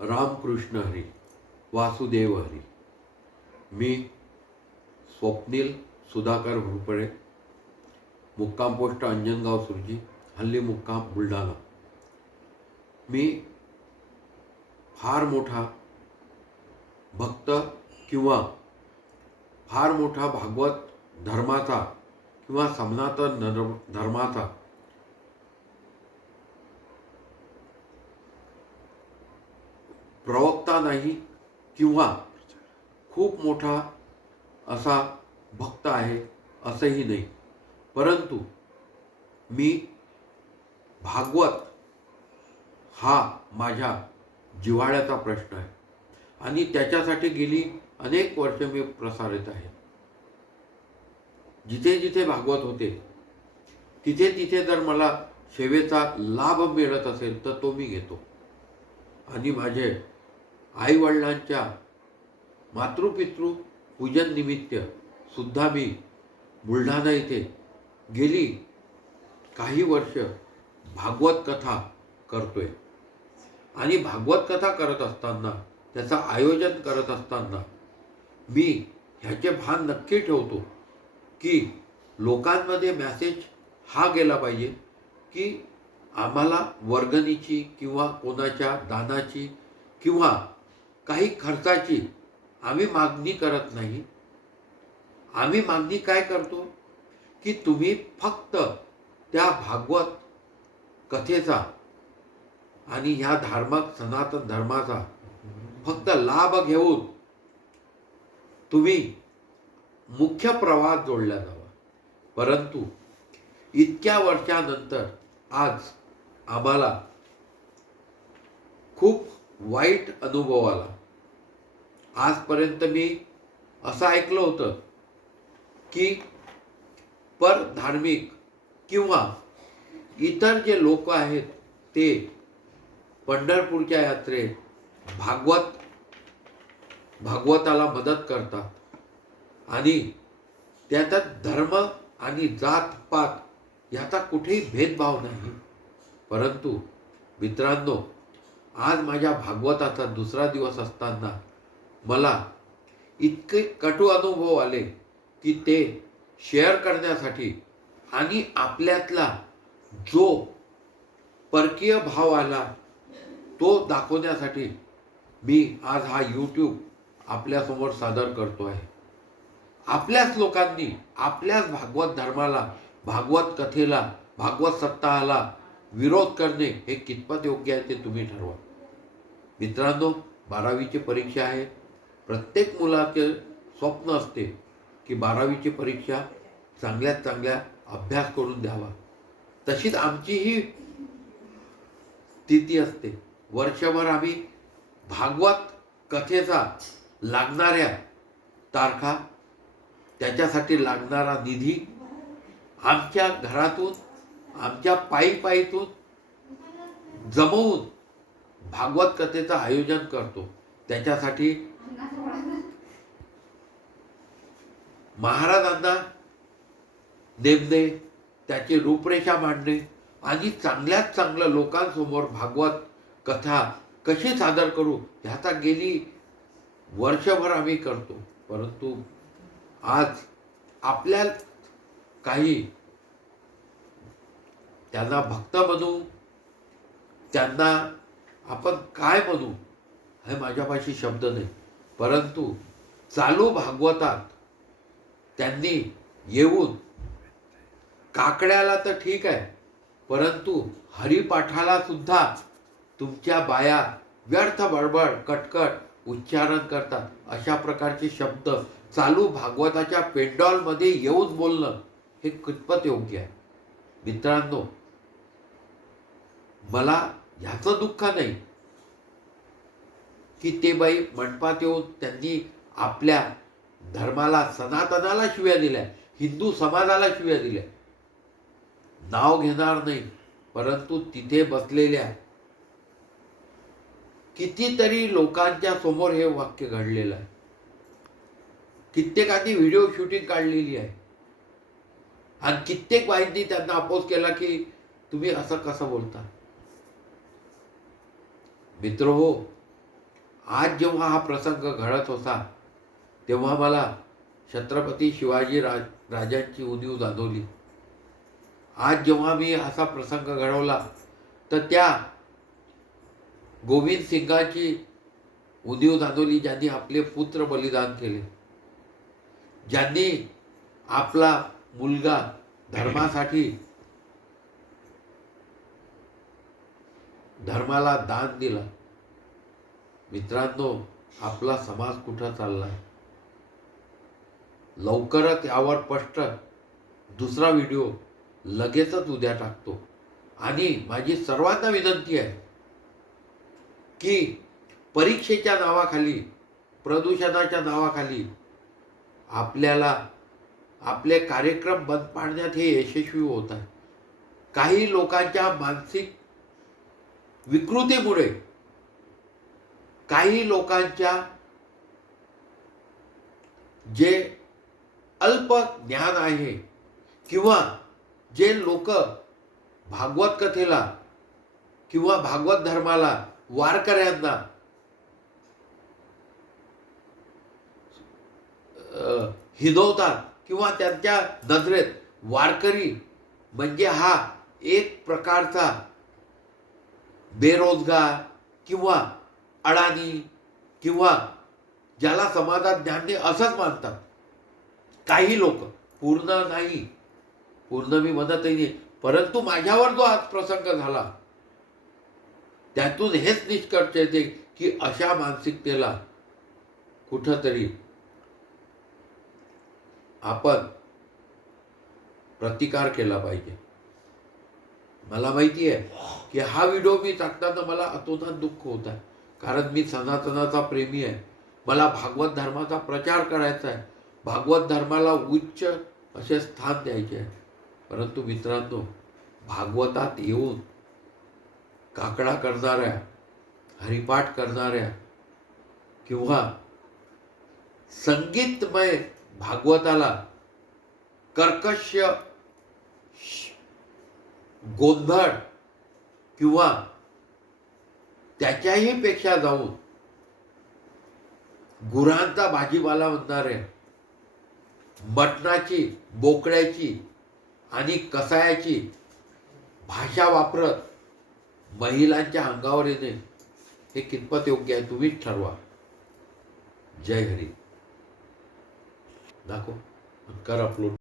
रामकृष्ण हरी वासुदेव हरी. मी स्वप्नील सुधाकर भुरपळे मुक्काम पोस्ट अंजनगाव सुरजी हल्ली मुक्काम बुलढाणा. मी फार मोठा भक्त किंवा फार मोठा भागवत धर्माचा किंवा समनातन धर्म धर्माचा प्रवक्ता नाही किंवा खूप मोठा असा भक्त आहे असंही नाही. परंतु मी भागवत हा माझ्या जिव्हाळ्याचा प्रश्न आहे. आणि त्याच्यासाठी गेली अनेक वर्ष मी प्रसारित आहे. जिथे जिथे भागवत होते तिथे तिथे जर मला सेवेचा लाभ मिळत असेल तर तो मी घेतो. आणि माझे आईवडिलांच्या मातृपितृ पूजन निमित्त सुद्धा मी बुलढाणा येथे गेली काही वर्ष भागवत कथा करतोय. आणि भागवत कथा करत असताना त्याचं आयोजन करत असताना मी ह्याचे भान नक्की ठेवतो की लोकांमध्ये मॅसेज हा गेला पाहिजे की आम्हाला वर्गणीची किंवा कोणाच्या दानाची किंवा काही खर्चाची आम्ही मागणी करत नाही. आम्ही मागणी काय करतो? की तुम्ही फक्त त्या भागवत कथेचा आणि ह्या धार्मिक सनातन धर्माचा फक्त लाभ घेऊन तुम्ही मुख्य प्रवाहात जोडला जावा. परंतु इतक्या वर्षानंतर आज आम्हाला खूप वाईट अनुभव आला. आजपर्यंत मी असं ऐकलं होतं की परधार्मिक किंवा इतर जे लोक आहेत ते पंढरपूरच्या यात्रेत भागवत भागवताला मदत करतात. आणि त्यातच धर्म आणि जातपात याचा कुठेही भेदभाव नाही. परंतु मित्रांनो आज माझ्या भागवताचा दुसरा दिवस असताना मला इतके कटू अनुभव आले की ते शेअर करण्यासाठी आणि आपल्यातला जो परकीय भाव आला तो दाखवण्यासाठी मी आज हा यूट्यूब आपल्यासमोर सादर करतो आहे. आपल्याच लोकांनी आपल्याच भागवत धर्माला भागवत कथेला भागवत सप्ताहाला विरोध करणे हे कितपत योग्य आहे ते तुम्ही ठरवा. मित्रांनो बारावीची परीक्षा आहे. प्रत्येक मुलाचे स्वप्न असते की बारावीची परीक्षा चांगल्यात चांगल्या अभ्यास करून द्यावा. तशीच आमचीही स्थिती असते. वर्षभर आम्ही भागवत कथेचा लागणाऱ्या तारखा त्याच्यासाठी लागणारा निधी आमच्या घरातून आमच्या पायी पायीतून जमवून भागवत कथेचं आयोजन करतो. त्याच्यासाठी महाराजांना नेमणे त्याची रूपरेषा मांडणे आणि चांगल्यात चांगलं लोकांसमोर भागवत कथा कशी सादर करू ह्याचा गेली वर्षभर आम्ही करतो. परंतु आज आपल्या काही त्यांना भक्त म्हणू त्यांना आपण काय म्हणू हे माझ्यापाशी शब्द नाही. परंतु चालू भागवतात त्यांनी येऊन काकड्याला तर ठीक आहे परंतु हरिपाठाला सुद्धा तुमच्या बाया व्यर्थ बडबड कटकट उच्चारण करतात. अशा प्रकारचे शब्द चालू भागवताच्या पेंडॉलमध्ये येऊन बोलणं हे कितपत योग्य आहे? मित्रांनो मला ह्याचं दुःख नाही. की ते बाई मंडपात येऊन त्यांनी आपल्या धर्माला सनातनाला शिव्या दिल्या हिंदू समाजाला शिव्या दिल्या. नाव घेणार नाही परंतु तिथे बसलेल्या कितीतरी लोकांच्या समोर हे वाक्य घडलेलं आहे. कित्येकांनी व्हिडिओ शूटिंग काढलेली आहे. आणि कित्येक बाईंनी त्यांना अपोज केला की तुम्ही असं कसं बोलता? मित्र हो आज जेव्हा हा प्रसंग घडत होता तेव्हा मला छत्रपती शिवाजी राज राजांची उणीव जाणवली. आज जेव्हा मी असा प्रसंग घडवला तर त्या गोविंद सिंगाची उणीव जाणवली ज्यांनी आपले पुत्र बलिदान केले. ज्यांनी आपला मुलगा धर्मासाठी धर्माला दान दिला. मित्रांनो आपला समाज कुठं चाललाय? लवकरच यावर स्पष्ट दुसरा व्हिडिओ लगेचच उद्या टाकतो. आणि माझी सर्वांना विनंती आहे की परीक्षेच्या नावाखाली प्रदूषणाच्या नावाखाली आपल्याला आपले कार्यक्रम बंद पाडण्यात हे यशस्वी होत आहे. काही लोकांच्या मानसिक विकृतीमुळे काही लोकांच्या जे अल्प ज्ञान आहे किंवा जे लोक भागवत कथेला किंवा भागवत धर्माला वारकऱ्यांना हिदवतात किंवा त्यांच्या नजरेत वारकरी म्हणजे हा एक प्रकारचा बेरोजगार किंवा अडाणी किंवा ज्याला समाजात ज्ञान असंच मानतात. काही लोक पूर्ण नाही. पूर्ण मी म्हणतही नाही. परंतु माझ्यावर जो आज प्रसंग झाला त्यातून हेच निष्कर्ष येते की अशा मानसिकतेला कुठंतरी आपण प्रतिकार केला पाहिजे. मला माहिती आहे की हा व्हिडिओ मी टाकताना मला अतोनात दुःख होत आहे. कारण मी सनातनाचा प्रेमी आहे. मला भागवत धर्माचा प्रचार करायचा आहे. भागवत धर्माला उच्च असे स्थान द्यायचे आहे. परंतु मित्रांनो भागवतात येऊन काकडा करणाऱ्या हरिपाठ करणाऱ्या किंवा संगीतमय भागवताला कर्कश गोंधळ किंवा त्याच्याही पेक्षा जाऊन गुरांचा भाजीपाला म्हणणारे मटणाची बोकड्याची आणि कसायाची भाषा वापरत महिलांच्या अंगावर येणे हे कितपत योग्य आहे तुम्हीच ठरवा. जय हरी. दाखव. कर अपलोड